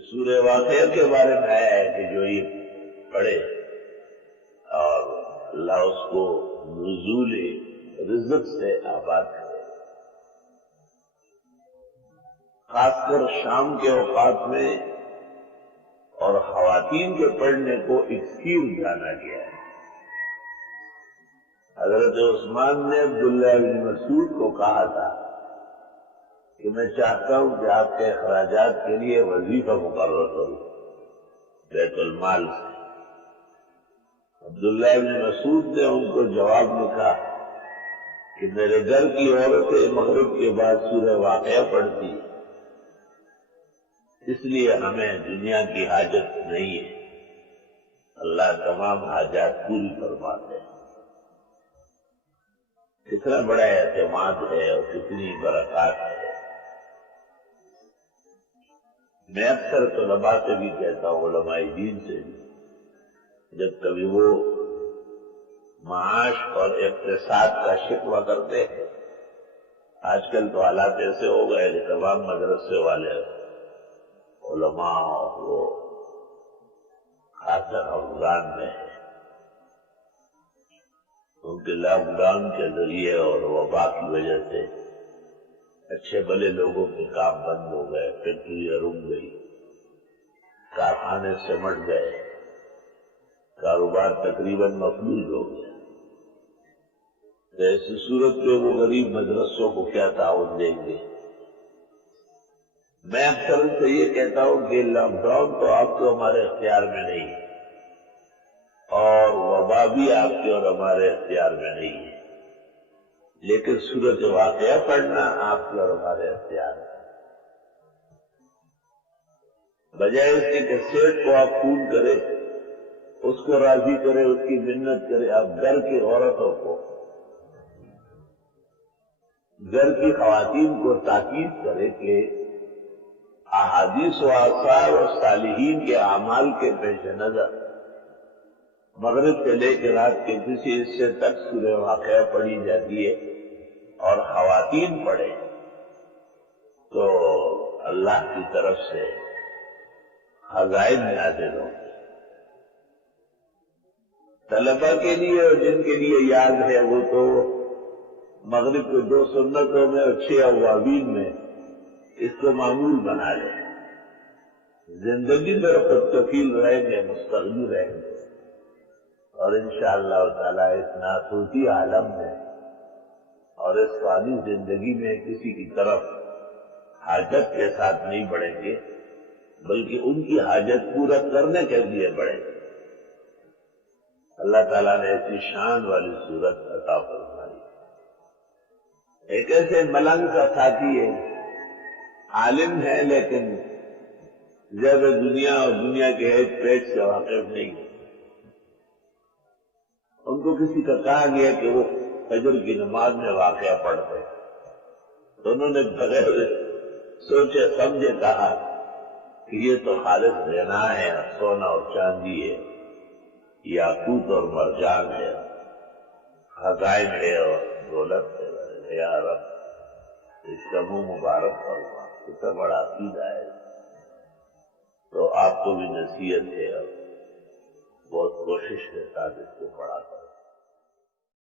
اس سورہ واقعہ کے بارے میں آیا ہے کہ جو یہ پڑھے اور اللہ اس کو نزول رزق سے آباد کرے. خاص کر شام کے اوقات میں اور خواتین کے پڑھنے کو اکثیر جانا گیا ہے. حضرت عثمان نے عبداللہ بن مسعود کو کہا تھا کہ میں چاہتا ہوں کہ آپ کے اخراجات کے لیے وظیفہ مقرر کروں بیت المال سے. عبداللہ بن مسعود نے ان کو جواب لکھا کہ میرے گھر کی عورتیں مغرب کے بعد سورہ واقعہ پڑھتی، اس لیے ہمیں دنیا کی حاجت نہیں ہے. اللہ تمام حاجات پوری فرماتے ہیں. کتنا بڑا اعتماد ہے اور کتنی برکات ہے. میں اکثر طلباء سے بھی کہتا ہوں، علماء دین سے بھی، جب کبھی وہ معاش اور اقتصاد کا شکوہ کرتے ہیں، آج کل تو حالات ایسے ہو گئے کہ تمام مدرسے والے علماء اور وہ خاص افغان میں ہیں، ان کے لاک ڈاؤن کے ذریعے اور وبا کی وجہ سے اچھے بھلے لوگوں کے کام بند ہو گئے، فیکٹریاں رک گئی، کارخانے سمٹ گئے، کاروبار تقریباً مفلوج ہو گیا. تو ایسی صورت میں وہ غریب مدرسوں کو کیا تعاون دیں گے؟ میں اکثر سے یہ کہتا ہوں کہ لاک ڈاؤن تو آپ کو ہمارے اختیار میں نہیں ہے اور وبا بھی آپ کے اور ہمارے اختیار میں نہیں ہے، لیکن سورۃ واقعہ پڑھنا آپ کے اور ہمارے اختیار ہے. بجائے اس کے کہ سیٹ کو آپ فون کرے، اس کو راضی کرے، اس کی منت کرے، آپ گھر کی عورتوں کو، گھر کی خواتین کو تاکید کرے کہ احادیث و آثار اور صالحین کے اعمال کے پیش نظر مغرب سے لے کے رات کے کسی حصے تک سورہ واقعہ پڑھی جاتی ہے اور خواتین پڑھے تو اللہ کی طرف سے خزائن نازل ہوں. طلبہ کے لیے اور جن کے لیے یاد ہے وہ تو مغرب کے 2 سنتوں میں اور 6 اوابین میں اس کو معمول بنا لیں. زندگی میں خود کفیل رہیں گے، مستغنی رہیں گے، اور انشاءاللہ تعالی اس ناسوتی عالم میں اور اس فانی زندگی میں کسی کی طرف حاجت کے ساتھ نہیں بڑھیں گے، بلکہ ان کی حاجت پورا کرنے کے لیے بڑھیں گے. اللہ تعالیٰ نے ایسی شان والی صورت عطا فرمائی. ایک ایسے ملنگ کا ساتھی ہے، عالم ہے لیکن زیادہ دنیا اور دنیا کے ہیج پیج سے واقف نہیں. ان کو کسی کا کہا گیا کہ وہ فجر کی نماز میں واقعہ پڑھتے، تو انہوں نے بغیر سوچے سمجھے کہا کہ یہ تو خالص غنا ہے، سونا اور چاندی ہے، یاقوت اور مرجان ہے، خزائن ہے اور دولت ہے. یا رب اس کا منہ مبارک فرما، اتنا بڑا عقیدہ ہے. تو آپ کو بھی نصیحت ہے اور بہت کوشش کے ساتھ اس کو پڑھا کر